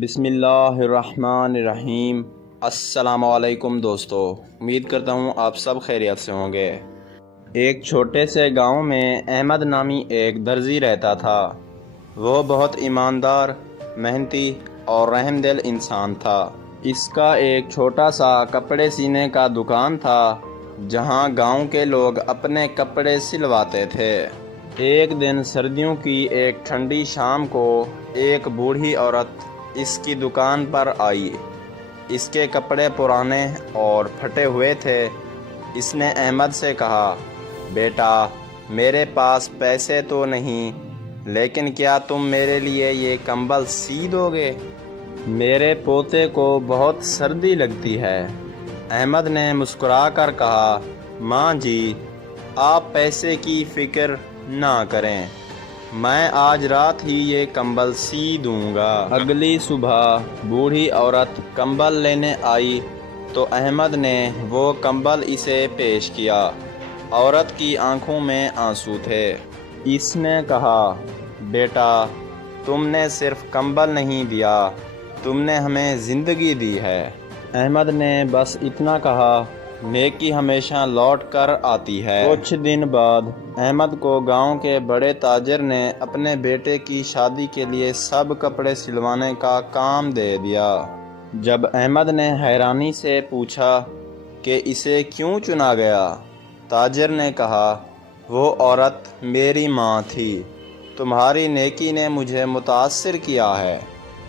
بسم اللہ الرحمن الرحیم۔ السلام علیکم دوستو، امید کرتا ہوں آپ سب خیریت سے ہوں گے۔ ایک چھوٹے سے گاؤں میں احمد نامی ایک درزی رہتا تھا۔ وہ بہت ایماندار، محنتی اور رحم دل انسان تھا۔ اس کا ایک چھوٹا سا کپڑے سینے کا دکان تھا جہاں گاؤں کے لوگ اپنے کپڑے سلواتے تھے۔ ایک دن سردیوں کی ایک ٹھنڈی شام کو ایک بوڑھی عورت اس کی دکان پر آئی۔ اس کے کپڑے پرانے اور پھٹے ہوئے تھے۔ اس نے احمد سے کہا، بیٹا، میرے پاس پیسے تو نہیں، لیکن کیا تم میرے لیے یہ کمبل سی دو گے؟ میرے پوتے کو بہت سردی لگتی ہے۔ احمد نے مسکرا کر کہا، ماں جی، آپ پیسے کی فکر نہ کریں، میں آج رات ہی یہ کمبل سی دوں گا۔ اگلی صبح بوڑھی عورت کمبل لینے آئی تو احمد نے وہ کمبل اسے پیش کیا۔ عورت کی آنکھوں میں آنسو تھے۔ اس نے کہا، بیٹا، تم نے صرف کمبل نہیں دیا، تم نے ہمیں زندگی دی ہے۔ احمد نے بس اتنا کہا، نیکی ہمیشہ لوٹ کر آتی ہے۔ کچھ دن بعد احمد کو گاؤں کے بڑے تاجر نے اپنے بیٹے کی شادی کے لیے سب کپڑے سلوانے کا کام دے دیا۔ جب احمد نے حیرانی سے پوچھا کہ اسے کیوں چنا گیا، تاجر نے کہا، وہ عورت میری ماں تھی، تمہاری نیکی نے مجھے متاثر کیا ہے۔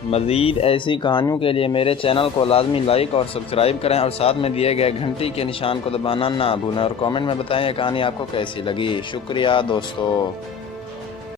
مزید ایسی کہانیوں کے لیے میرے چینل کو لازمی لائک اور سبسکرائب کریں اور ساتھ میں دیے گئے گھنٹی کے نشان کو دبانا نہ بھولیں، اور کامنٹ میں بتائیں یہ کہانی آپ کو کیسی لگی۔ شکریہ دوستو۔